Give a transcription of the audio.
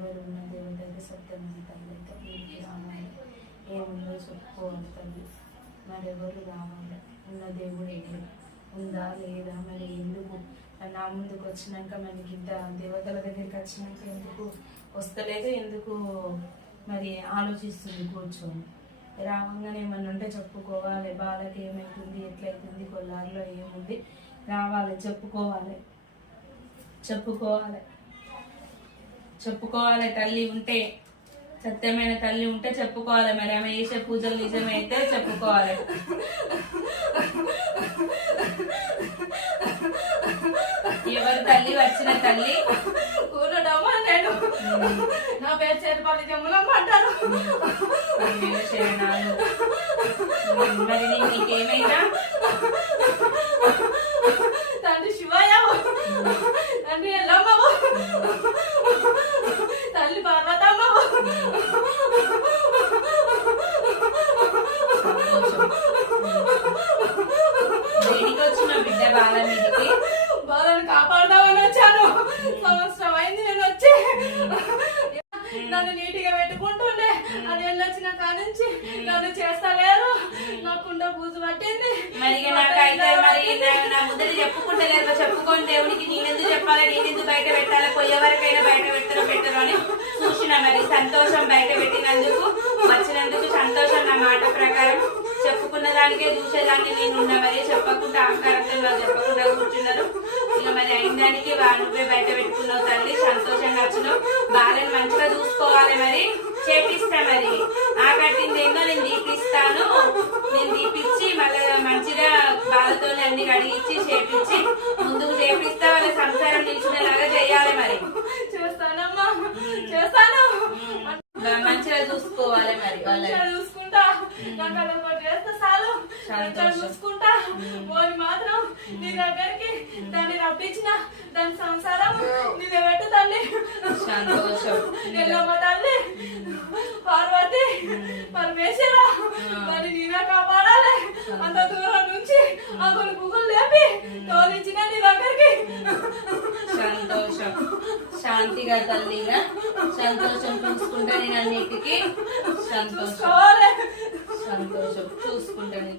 ఎవరు ఉన్న దేవుడు అయితే సత్యమైన తల్లి అయితే వీరికి రావాలి, ఏముందో చెప్పుకోవాలి తల్లి. మరి ఎవరు రావాలి, ఉన్న దేవుడు ఎవరు ఉందా లేదా, మరి ఎందుకు నా ముందుకు వచ్చినాక మనకి ఇంత దేవతల దగ్గరికి వచ్చినాక ఎందుకు వస్తలేదు, ఎందుకు మరి ఆలోచిస్తుంది కూర్చొని. రావంగానే ఏమన్నా ఉంటే చెప్పుకోవాలి, బాలకి ఏమవుతుంది, ఎట్లయితుంది, కొల్లారిలో ఏముంది, రావాలి చెప్పుకోవాలి చెప్పుకోవాలి చెప్పుకోవాలి. తల్లి ఉంటే, సత్యమైన తల్లి ఉంటే చెప్పుకోవాలి. మరి ఆమె చేసే పూజలు నిజమైతే చెప్పుకోవాలి. ఎవరు తల్లి, వచ్చిన తల్లి కూరడమ్మా, నేను నా పేరు చేరుపల్లి జమ్ములమ్మ అంటారు. మరి నీకేమైనా తండ్రి శివయ్య, తండ్రి ఎల్లమ్మ, తల్లి పార్వతమ్మ. దేనికి వచ్చిన బిడ్డ బాల మీదకి? బాలను కాపాడదామని వచ్చాను. సంవత్సరం అయింది నేను వచ్చి. నన్ను నీటిగా పెట్టుకుంటుండే, అది వెళ్ళొచ్చిన కానుంచి నన్ను చేస్తలేరు. నాకుండా బూజు పట్టింది. మరి నాకైతే మరి నా ముద్దరి చెప్పుకుంటలేరు. చెప్పుకొని దేవునికి నేనెందుకు చెప్పాలి, నేనెందుకు బయట పెట్టాలి, పోయేవరకైనా బయట పెట్టరు అని చూసిన. మరి సంతోషం, బయట పెట్టినందుకు వచ్చినందుకు సంతోషం. నా మాట ప్రకారం చెప్పుకున్న దానికే చూసేదాన్ని నేనున్నా. మరి చెప్పకుండా ఆకారంలో చెప్పకుండా కూర్చున్నారు. ఇక మరి అయిన దానికి నువ్వే బయట పెట్టుకున్నావు తల్లి. సంతోషంగా వచ్చినావు. బాలని మంచిగా చూసుకోవాలి. మరి చేపిస్తా, మరి ఆ కట్టింది ఏందో నేను దీపిస్తాను. నేను దీపించి మళ్ళీ మంచిగా బాలతో అన్ని కడిగిచ్చి చేపించి ముందుకు చేపిస్తా. వాళ్ళ సంసారం నిలిచినలాగా చెయ్యాలి. మరి చేస్తానమ్మా, చేస్తాను. మంచిగా చూసుకోవాలి. మరి మంచిగా చూసుకుంటా. నాకు అదొకటి చేస్తే చాలు. చూసుకుంటా. ఓని మాత్రం నీ దగ్గరికి దాన్ని రప్పించిన దాని సంసారం నీవే పెట్టు తల్లి. సంతోషం. ఎల్లమ్మ తల్లి, పార్వతి, పరమేశ్వర, దాన్ని నీవే కాపాడాలి. అంత దూరం నుంచి అంకులు పువ్వులు లేపి తోలించిన నీ దగ్గరికి. సంతోషం. శాంతిగా తల్లిగా సంతోషం చూసుకుంటా. నేను అన్నిటికీ సంతోషం, సంతోషం చూసుకుంటాను.